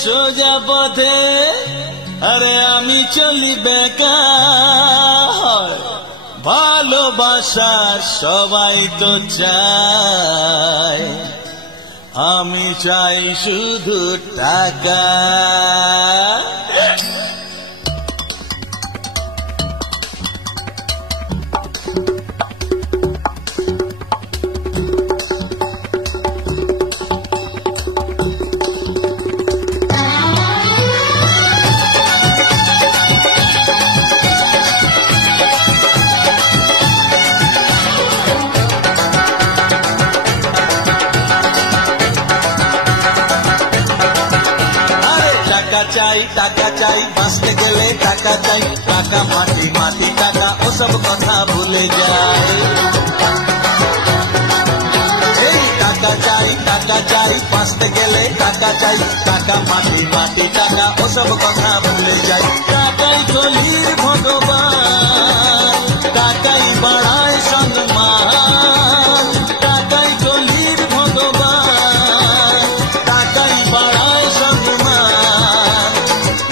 সোজা পথে, আরে আমি চলি বেকা। ভালোবাসার সবাই তো চায়, আমি চাই শুধু টাকা। টাকা চাই বাঁচতে গেলে টাকা চাই, টাকা মাটি মাটি টাকা ওসব কথা ভুলে যায়। এই টাকা চাই বাঁচতে গেলে টাকা চাই, টাকা মাটি মাটি টাকা ওসব কথা ভুলে যায়। টাকাই কলির ভগবান, টাকাই বাড়ায় সম্মান, টাকাই কলির ভগবান, টাকাই বাড়ায় সম্মান।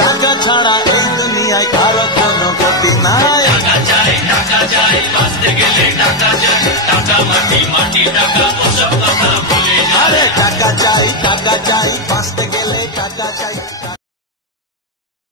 টাকা ছাড়া এই দুনিয়ায় কারো কোনো গতি নাই। টাকা চাই বাঁচতে গেলে টাকা চাই, টাকা মাটি মাটি টাকা ওসব কথা ভুলে যায়। আরে টাকা চাই বাঁচতে গেলে টাকা চাই।